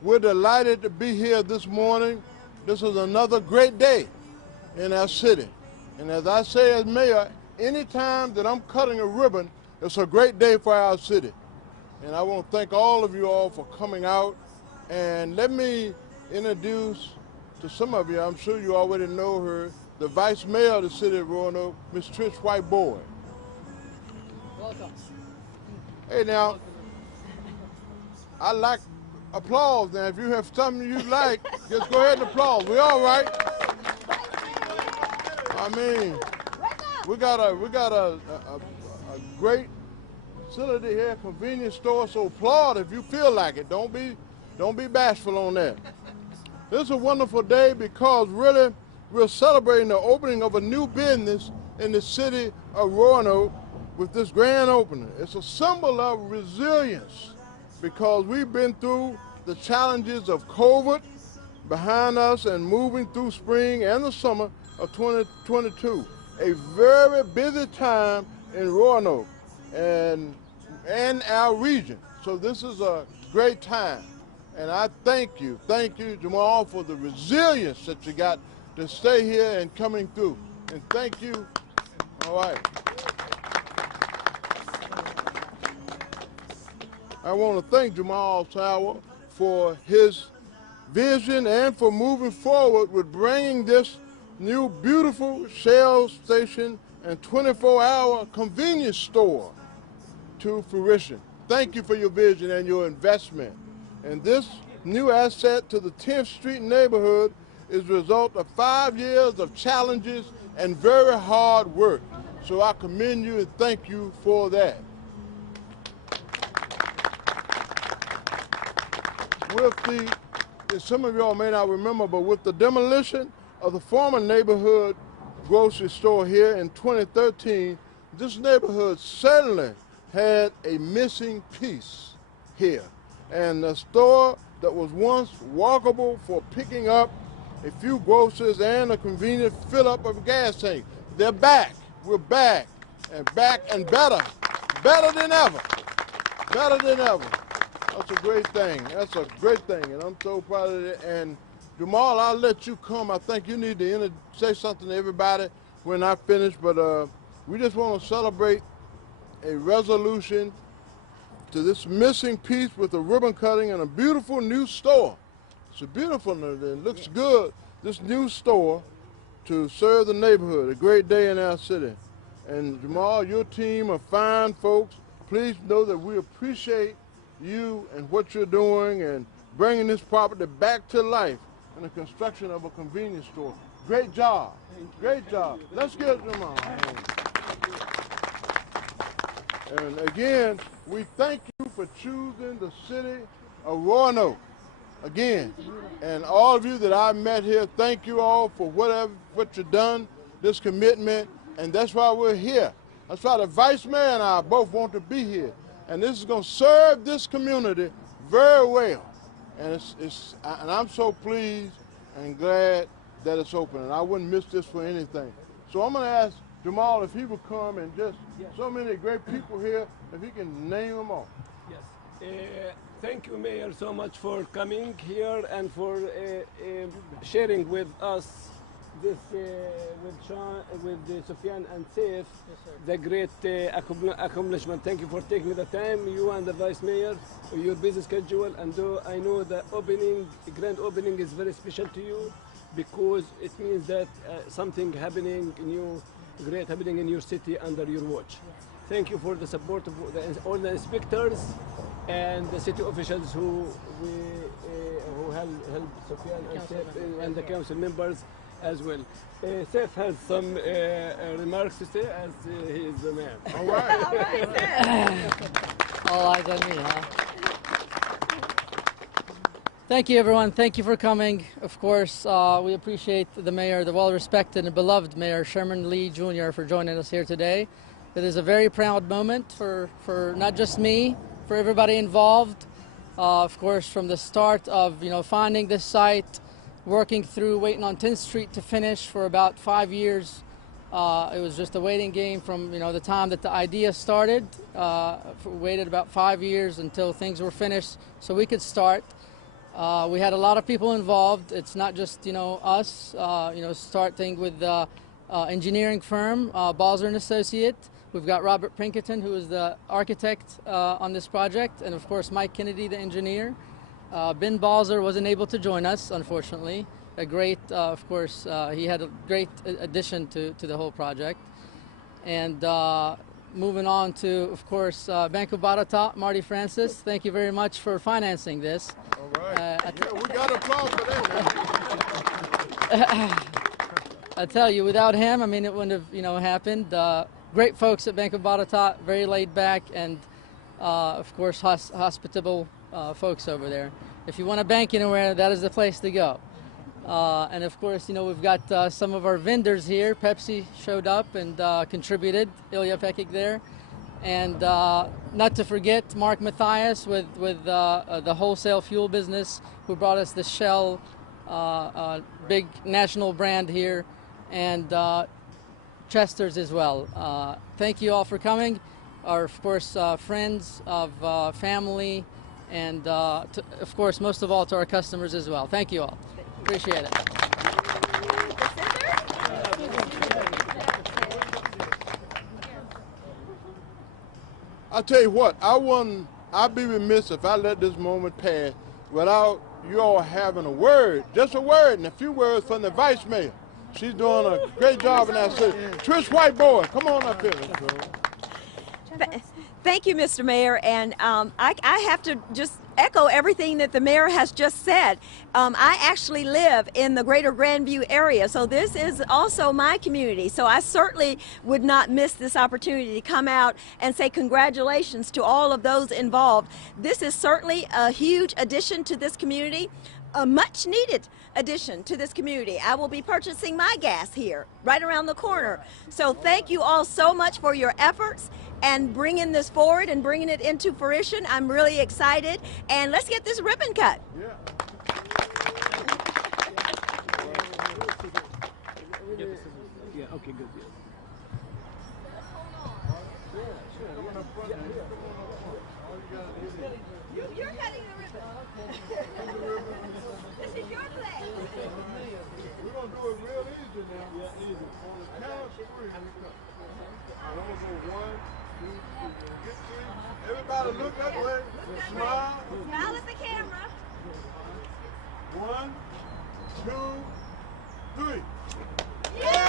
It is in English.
We're delighted to be here this morning. This is another great day in our city. And as I say as mayor, anytime that I'm cutting a ribbon, it's a great day for our city. And I want to thank all of you all for coming out. And let me introduce to some of you, I'm sure you already know her, the Vice Mayor of the City of Roanoke, Ms. Trish White-Boyd. Welcome. Hey now, I like applause. Now, if you have something you like, just go ahead and applaud. We all right? I mean, we got a great facility here, convenience store. So applaud if you feel like it. Don't be bashful on that. This is a wonderful day because really we're celebrating the opening of a new business in the city of Roanoke with this grand opening. It's a symbol of resilience because we've been through the challenges of COVID behind us and moving through spring and the summer of 2022. A very busy time in Roanoke and our region. So this is a great time. And I thank you, Jamal, for the resilience that you got to stay here and coming through. And thank you. All right. I want to thank Jamal Tower for his vision and for moving forward with bringing this new beautiful Shell station and 24-hour convenience store to fruition. Thank you for your vision and your investment. And this new asset to the 10th Street neighborhood is the result of 5 years of challenges and very hard work. So I commend you and thank you for that. Some of y'all may not remember, but with the demolition of the former neighborhood grocery store here in 2013, this neighborhood certainly had a missing piece here. And the store that was once walkable for picking up a few groceries and a convenient fill-up of a gas tank, they're back. We're back and better. Better than ever. Better than ever. That's a great thing. That's a great thing, and I'm so proud of it. And Jamal, I'll let you come. I think you need to say something to everybody when I finish, but we just want to celebrate a resolution to this missing piece with a ribbon cutting and a beautiful new store. It's a beautiful, it looks good, this new store to serve the neighborhood. A great day in our city. And Jamal, your team of fine folks, please know that we appreciate you and what you're doing and bringing this property back to life in the construction of a convenience store. Great job. Great job. Let's give Jamal a hand. And again, we thank you for choosing the city of Roanoke. Again, and all of you that I met here, thank you all for what you've done, this commitment, and that's why we're here. That's why the Vice Mayor and I both want to be here. And this is going to serve this community very well. And I'm so pleased and glad that it's open. And I wouldn't miss this for anything. So I'm going to ask Jamal if he would come and just so many great people here, if he can name them all. Yes. Thank you, Mayor, so much for coming here and for sharing with us this with Sean, with Sufyan and Saif, the great accomplishment. Thank you for taking the time, you and the Vice Mayor, your busy schedule, and I know the grand opening is very special to you because it means that something happening new, great happening in your city under your watch. Thank you for the support of all the inspectors and the city officials who helped Sufyan and Saif and the council members as well. Saif has some remarks to say as he is the man. All right. All right. All eyes on me, huh? Thank you, everyone. Thank you for coming. Of course, we appreciate the mayor, the well-respected and beloved Mayor Sherman Lea Jr. for joining us here today. It is a very proud moment for not just me, for everybody involved. Of course, from the start of finding this site, working through waiting on 10th Street to finish for about 5 years. It was just a waiting game from the time that the idea started. Waited about 5 years until things were finished so we could start. We had a lot of people involved. It's not just us. Starting with the engineering firm Balzer and Associate. We've got Robert Pinkerton, who is the architect on this project, and of course Mike Kennedy, the engineer. Ben Balzer wasn't able to join us, unfortunately. A great, of course, he had a great addition to the whole project. And moving on to, of course, Bank of Bogota, Marty Francis. Thank you very much for financing this. All right. We got applause for that. I tell you, without him, I mean, it wouldn't have, happened. Great folks at Bank of Bogota, very laid back, and of course, hospitable folks over there. If you want to bank anywhere, that is the place to go. And of course, we've got some of our vendors here. Pepsi showed up and contributed. Ilya Pekic there. And not to forget Mark Matthias with the wholesale fuel business, who brought us the Shell big national brand here, and Chester's as well. Thank you all for coming. Our, of course, friends of family, and of course, most of all, to our customers as well. Thank you all. Appreciate it. I'll tell you what, I'd be remiss if I let this moment pass without you all having a word, just a word and a few words from the Vice Mayor. She's doing a great job in that city. Trish Whiteboy, come on up here. Thank you, Mr. Mayor, and I have to just echo everything that the mayor has just said. I actually live in the greater Grandview area, so this is also my community, so I certainly would not miss this opportunity to come out and say congratulations to all of those involved. This is certainly a huge addition to this community, a much needed addition to this community. I will be purchasing my gas here, right around the corner. So thank you all so much for your efforts and bringing this forward and bringing it into fruition. I'm really excited, and let's get this ribbon cut. Yeah. Yeah, okay, good. Yeah. You're cutting the ribbon. This is your place. We're going to do it real easy now. Yeah, easy. On the count of three. I'm going to go 1, 2, 3. Get 3. Everybody look that way. Smile. Smile at the camera. 1, 2, 3. Yeah.